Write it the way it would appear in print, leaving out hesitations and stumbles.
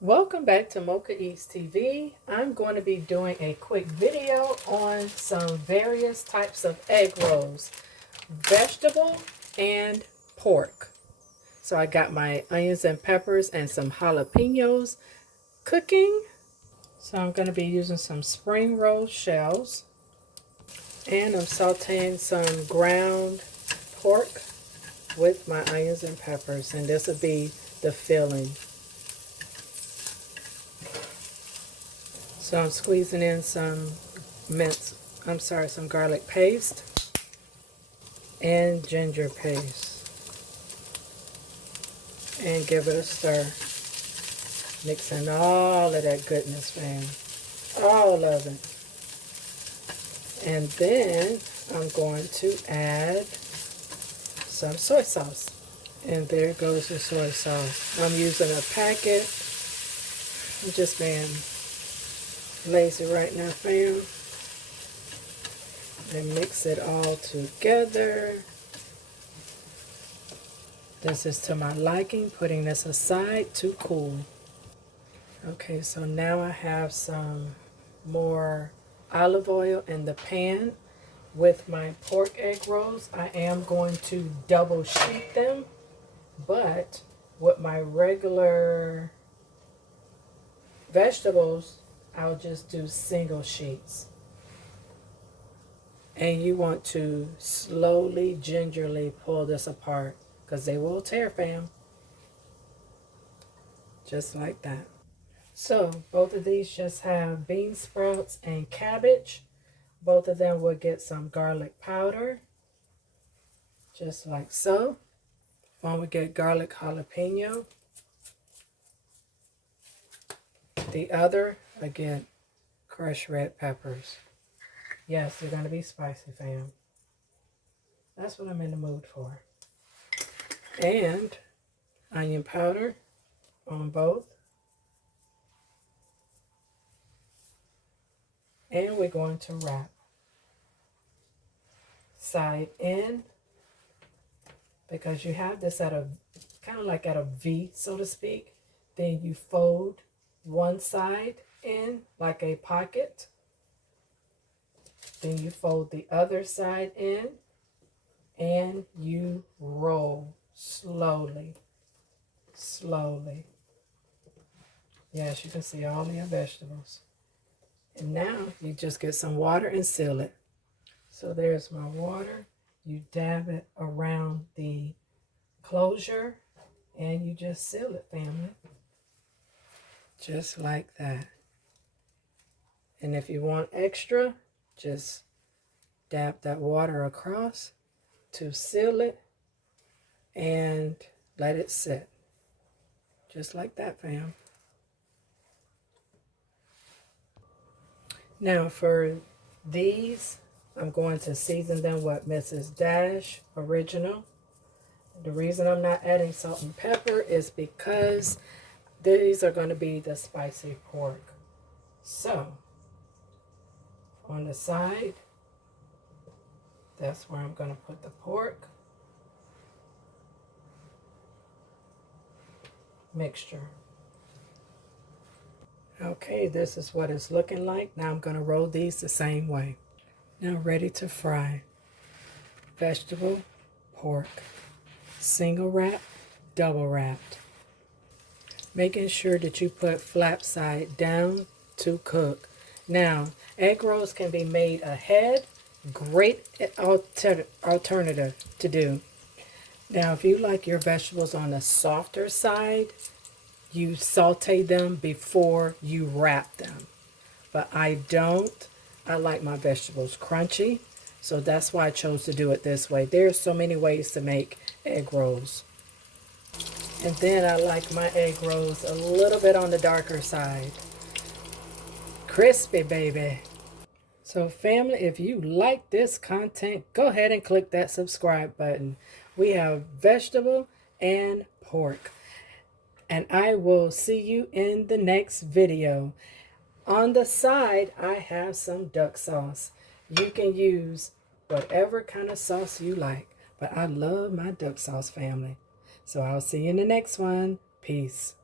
Welcome back to Mochaeatstv. I'm going to be doing a quick video on some various types of egg rolls, vegetable and pork. So I got my onions and peppers and some jalapenos cooking. So I'm going to be using some spring roll shells, and I'm sauteing some ground pork with my onions and peppers, and this will be the filling. So I'm squeezing in some some garlic paste and ginger paste, and give it a stir. Mixing all of that goodness, fam. All of it. And then I'm going to add some soy sauce. And there goes the soy sauce. I'm using a packet. I'm just being lazy right now, fam. And mix it all together. This is to my liking, putting this aside to cool. Okay, so now I have some more olive oil in the pan with my pork egg rolls. I am going to double sheet them, but with my regular vegetables, I'll just do single sheets. And you want to slowly, gingerly pull this apart because they will tear, fam. Just like that. So both of these just have bean sprouts and cabbage. Both of them will get some garlic powder, just like so. One will get garlic jalapeno. The other, again, crushed red peppers. Yes, they're going to be spicy, fam. That's what I'm in the mood for. And onion powder on both. And we're going to wrap. Side in, because you have this at a kind of like at a V, so to speak. Then you fold one side in like a pocket. Then you fold the other side in, and you roll slowly. Slowly. Yes, you can see all of your vegetables. And now you just get some water and seal it. So there's my water. You dab it around the closure and you just seal it, family. Just like that. And if you want extra, just dab that water across to seal it and let it sit. Just like that, fam. Now for these, I'm going to season them with Mrs. Dash Original. The reason I'm not adding salt and pepper is because these are going to be the spicy pork. So, on the side, that's where I'm going to put the pork mixture. Okay, this is what it's looking like. Now I'm going to roll these the same way. Now ready to fry. Vegetable, pork, single wrap, double wrapped. Making sure that you put flap side down to cook. Now, egg rolls can be made ahead. Great alternative to do. Now, if you like your vegetables on the softer side, you saute them before you wrap them. But I don't. I like my vegetables crunchy, so that's why I chose to do it this way. There's so many ways to make egg rolls. And then I like my egg rolls a little bit on the darker side. Crispy, baby. So family, if you like this content, go ahead and click that subscribe button. We have vegetable and pork. And I will see you in the next video. On the side, I have some duck sauce. You can use whatever kind of sauce you like. But I love my duck sauce, family. So I'll see you in the next one. Peace.